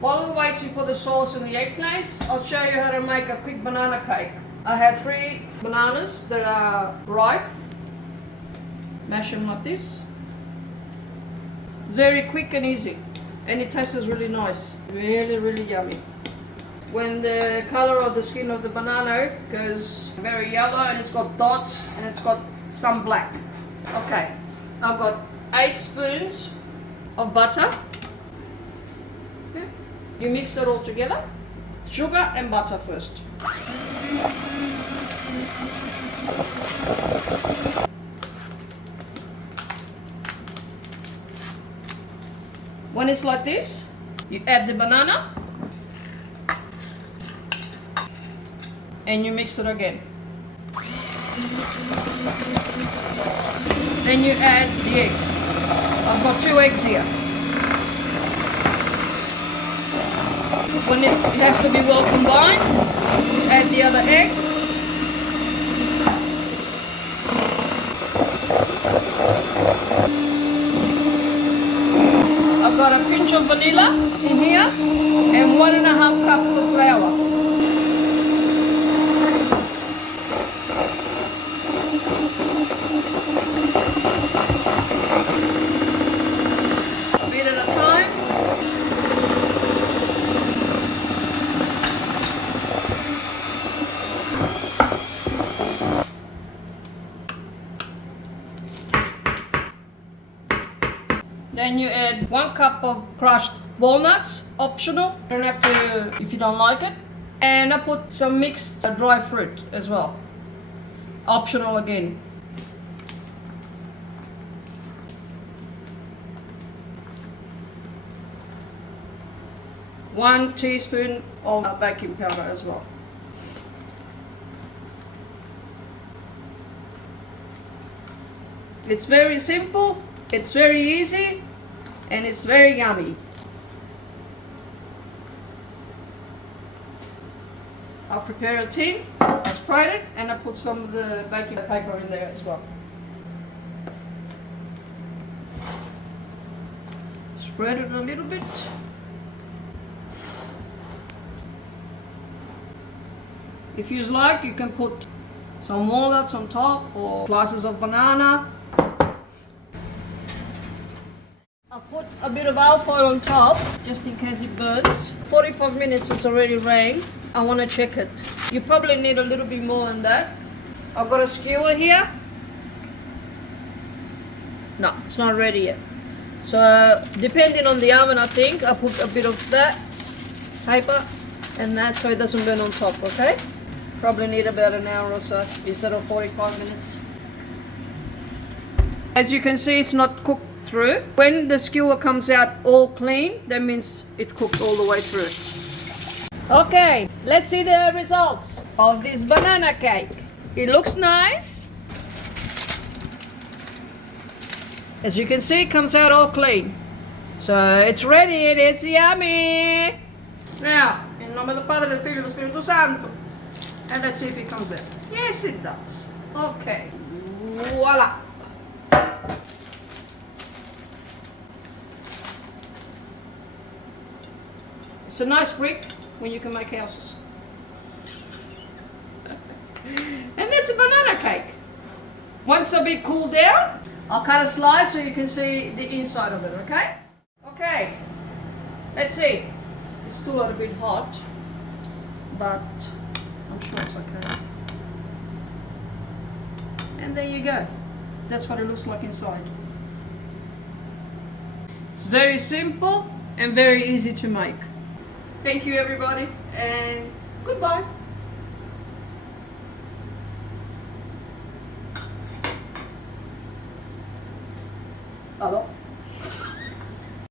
While we're waiting for the sauce and the eggplants, I'll show you how to make a quick banana cake. I have 3 bananas that are ripe. Mash them like this. Very quick and easy. And it tastes really nice. Really, really yummy. When the color of the skin of the banana goes very yellow and it's got dots and it's got some black. Okay, I've got 8 spoons of butter. Okay. You mix it all together. Sugar and butter first. When it's like this, you add the banana and you mix it again. Then you add the egg. I've got 2 eggs here. When it has to be well combined, add the other egg. I've got a pinch of vanilla in here and 1.5 cups of flour. A bit at a time. Then you add 1 cup of crushed walnuts, optional, don't have to if you don't like it. And I put some mixed dry fruit as well, optional again. One teaspoon of baking powder as well. It's very simple, it's very easy, and it's very yummy. I'll prepare a tin, I spread it, and I put some of the baking paper in there as well. Spread it a little bit. If you like, you can put some walnuts on top or slices of banana. I'll put a bit of alfoil on top, just in case it burns. 45 minutes is already rained. I want to check it. You probably need a little bit more than that. I've got a skewer here. No, it's not ready yet. So, depending on the oven, I think, I'll put a bit of that paper and that so it doesn't burn on top, okay? Probably need about an hour or so instead of 45 minutes. As you can see, it's not cooked through. When the skewer comes out all clean, that means it's cooked all the way through. Okay, let's see the results of this banana cake. It looks nice. As you can see, it comes out all clean. So it's ready and it's yummy. Now, in nome del Padre, del Figlio e dello Spirito Santo. And let's see if it comes out. Yes, it does. Okay, voila. It's a nice brick when you can make houses. And that's a banana cake. Once a bit cooled down, I'll cut a slice so you can see the inside of it, okay? Okay, let's see. It's still a bit hot, but I'm sure it's okay. And there you go. That's what it looks like inside. It's very simple and very easy to make. Thank you everybody and goodbye. Hello.